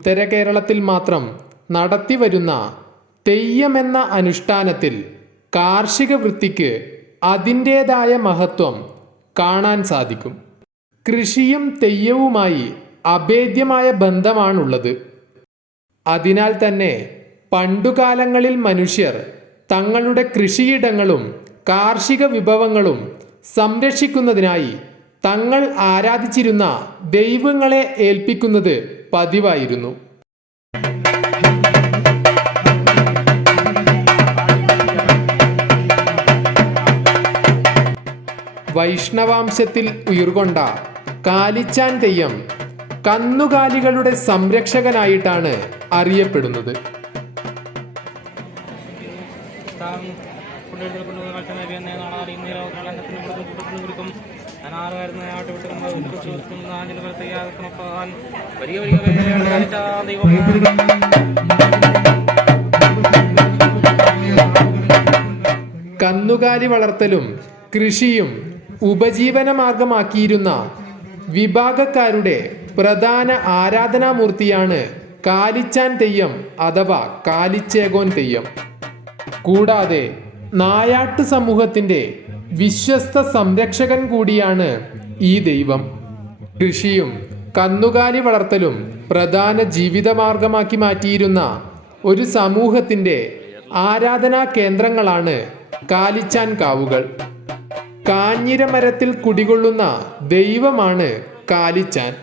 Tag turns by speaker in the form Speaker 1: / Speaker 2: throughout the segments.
Speaker 1: ഉത്തര കേരളത്തിൽ മാത്രം നടത്തിവരുന്ന തെയ്യമെന്ന അനുഷ്ഠാനത്തിൽ കാർഷിക വൃത്തിക്ക് അതിന്റേതായ മഹത്വം കാണാൻ സാധിക്കും. കൃഷിയും തെയ്യവുമായി അഭേദ്യമായ ബന്ധമാണുള്ളത്. അതിനാൽ തന്നെ പണ്ടുകാലങ്ങളിൽ മനുഷ്യർ തങ്ങളുടെ കൃഷിയിടങ്ങളും കാർഷിക വിഭവങ്ങളും സംരക്ഷിക്കുന്നതിനായി തങ്ങൾ ആരാധിച്ചിരുന്ന ദൈവങ്ങളെ ഏൽപ്പിക്കുന്നത് പതിവായിരുന്നു. വൈഷ്ണവാംശത്തിൽ ഉയർകൊണ്ട കാലിച്ചാൻ തെയ്യം കന്നുകാലികളുടെ സംരക്ഷകനായിട്ടാണ് അറിയപ്പെടുന്നത്. കന്നുകാലി വളർത്തലും കൃഷിയും ഉപജീവന മാർഗമാക്കിയിരുന്ന വിഭാഗക്കാരുടെ പ്രധാന ആരാധനാമൂർത്തിയാണ് കാലിച്ചാൻ തെയ്യം അഥവാ കാലിച്ചേകോൻ തെയ്യം. കൂടാതെ നായാട്ട് സമൂഹത്തിന്റെ വിശ്വസ്ത സംരക്ഷകൻ കൂടിയാണ് ഈ ദൈവം. കൃഷിയും കന്നുകാലി വളർത്തലും പ്രധാന ജീവിതമാർഗമാക്കി മാറ്റിയിരുന്ന ഒരു സമൂഹത്തിന്റെ ആരാധനാ കേന്ദ്രങ്ങളാണ് കാലിച്ചാൻ കാവുകൾ. കാഞ്ഞിരമരത്തിൽ കുടികൊള്ളുന്ന ദൈവമാണ് കാലിച്ചാൻ.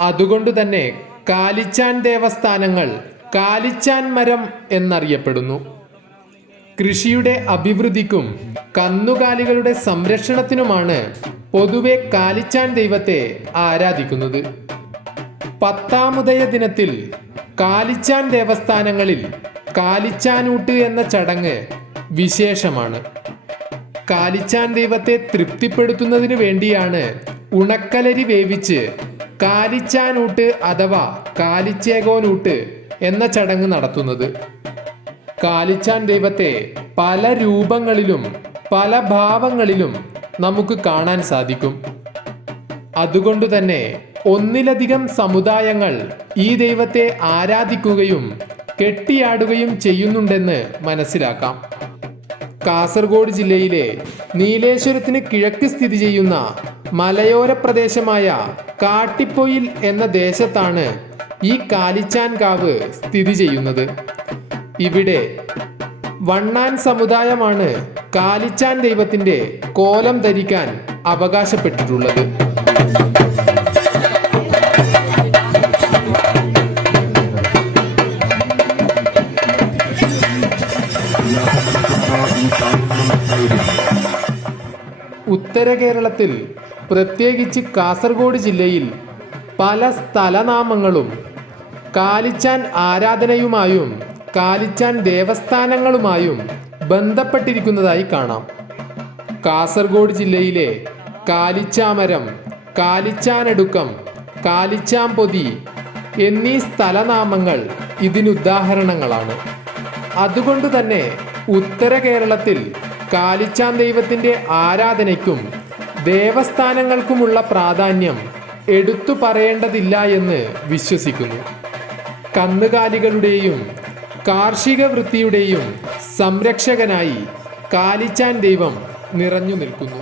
Speaker 1: അതുകൊണ്ട് തന്നെ കാലിച്ചാൻ ദേവസ്ഥാനങ്ങൾ കാലിച്ചാൻ മരം എന്നറിയപ്പെടുന്നു. കൃഷിയുടെ അഭിവൃദ്ധിക്കും കന്നുകാലികളുടെ സംരക്ഷണത്തിനുമാണ് പൊതുവെ കാലിച്ചാൻ ദൈവത്തെ ആരാധിക്കുന്നത്. പത്താമുദയ ദിനത്തിൽ കാലിച്ചാൻ ദേവസ്ഥാനങ്ങളിൽ കാലിച്ചാനൂട്ട് എന്ന ചടങ്ങ് വിശേഷമാണ്. കാലിച്ചാൻ ദൈവത്തെ തൃപ്തിപ്പെടുത്തുന്നതിന് വേണ്ടിയാണ് ഉണക്കലരി വേവിച്ച് കാലിച്ചാനൂട്ട് അഥവാ കാലിച്ചേകോനൂട്ട് എന്ന ചടങ്ങ് നടത്തുന്നത്. കാലിച്ചാൻ ദൈവത്തെ പല രൂപങ്ങളിലും പല ഭാവങ്ങളിലും നമുക്ക് കാണാൻ സാധിക്കും. അതുകൊണ്ട് തന്നെ ഒന്നിലധികം സമുദായങ്ങൾ ഈ ദൈവത്തെ ആരാധിക്കുകയും കെട്ടിയാടുകയും ചെയ്യുന്നുണ്ടെന്ന് മനസ്സിലാക്കാം. കാസർഗോഡ് ജില്ലയിലെ നീലേശ്വരത്തിന് കിഴക്ക് സ്ഥിതി ചെയ്യുന്ന മലയോര പ്രദേശമായ കാട്ടിപ്പൊയിൽ എന്ന ദേശത്താണ് ഈ കാലിച്ചാൻ കാവ് സ്ഥിതി ചെയ്യുന്നത്. ഇവിടെ വണ്ണാൻ സമുദായമാണ് കാലിച്ചാൻ ദൈവത്തിന്റെ കോലം ധരിക്കാൻ അവകാശപ്പെട്ടിട്ടുള്ളത്. ഉത്തര കേരളത്തിൽ പ്രത്യേകിച്ച് കാസർഗോഡ് ജില്ലയിൽ പല സ്ഥലനാമങ്ങളും കാലിച്ചാൻ ആരാധനയുമായും കാലിച്ചാൻ ദേവസ്ഥാനങ്ങളുമായും ബന്ധപ്പെട്ടിരിക്കുന്നതായി കാണാം. കാസർഗോഡ് ജില്ലയിലെ കാലിച്ചാമരം കാലിച്ചാനടുക്കം കാലിച്ചാംപൊതി എന്നീ സ്ഥലനാമങ്ങൾ ഇതിനുദാഹരണങ്ങളാണ്. അതുകൊണ്ട് തന്നെ ഉത്തര കേരളത്തിൽ കാലിച്ചാൻ ദൈവത്തിന്റെ ആരാധനയ്ക്കും ദേവസ്ഥാനങ്ങൾക്കുമുള്ള പ്രാധാന്യം എടുത്തു പറയേണ്ടതില്ല എന്ന് വിശ്വസിക്കുന്നു. കന്നുകാലികളുടെയും കാർഷിക വൃത്തിയുടെയും സംരക്ഷകനായി കാലിച്ചാൻ ദൈവം നിറഞ്ഞു നിൽക്കുന്നു.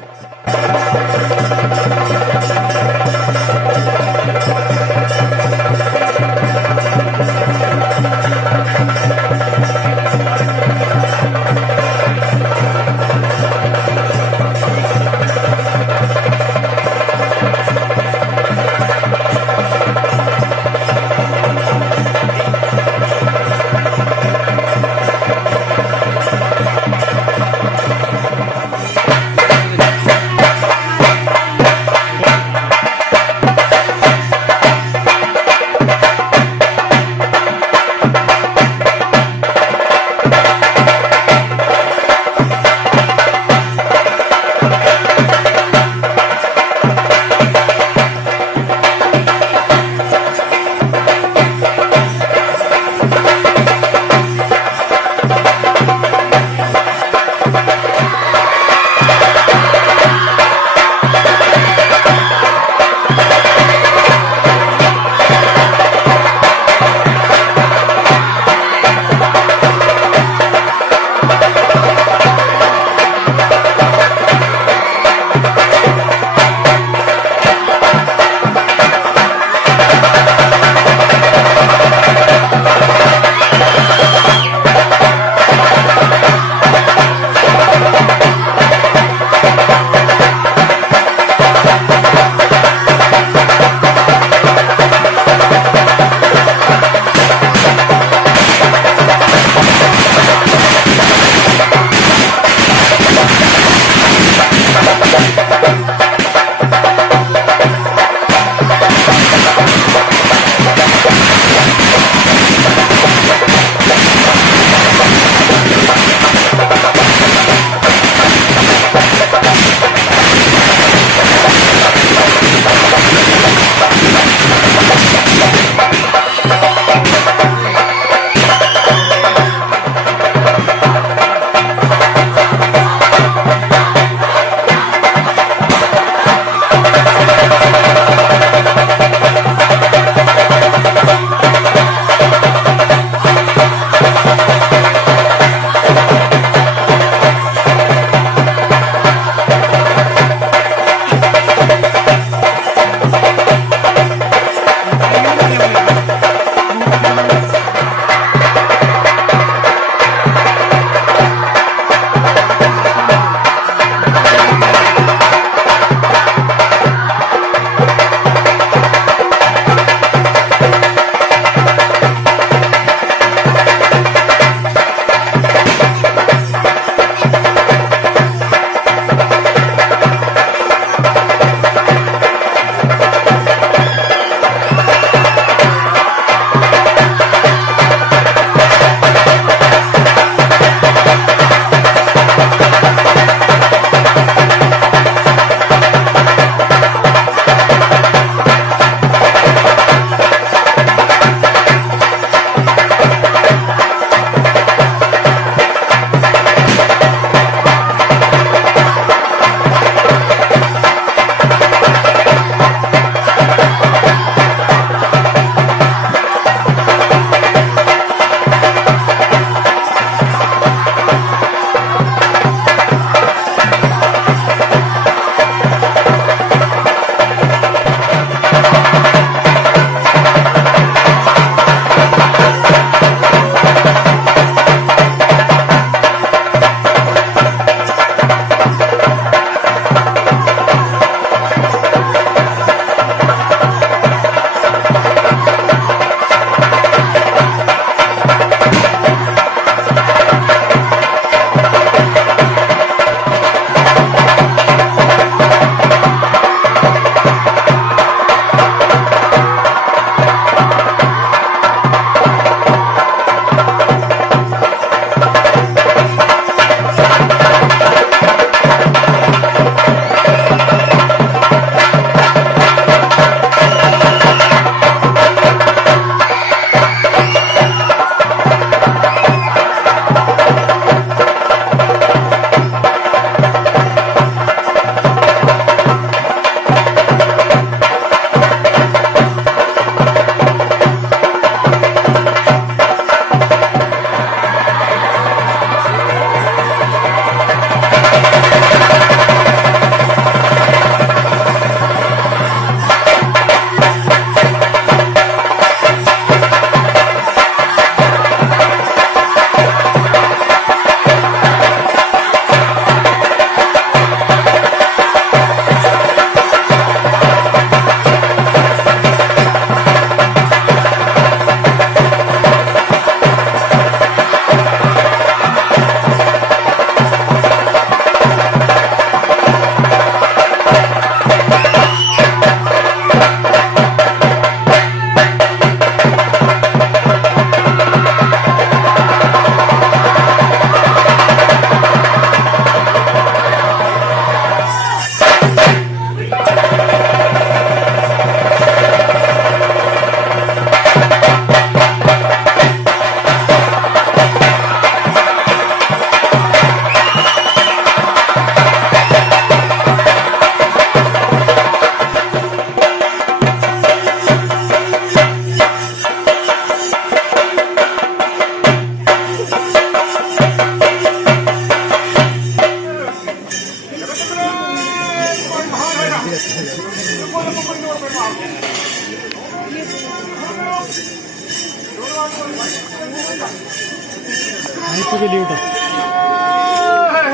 Speaker 2: ഇപ്പോൾ വലിയ കേട്ടോ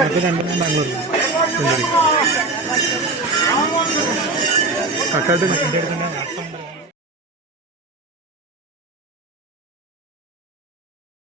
Speaker 2: മറ്റേ രണ്ടെണ്ണം ബാംഗ്ലൂരിൽ കക്കാട്ട് എന്റെ അടുത്ത്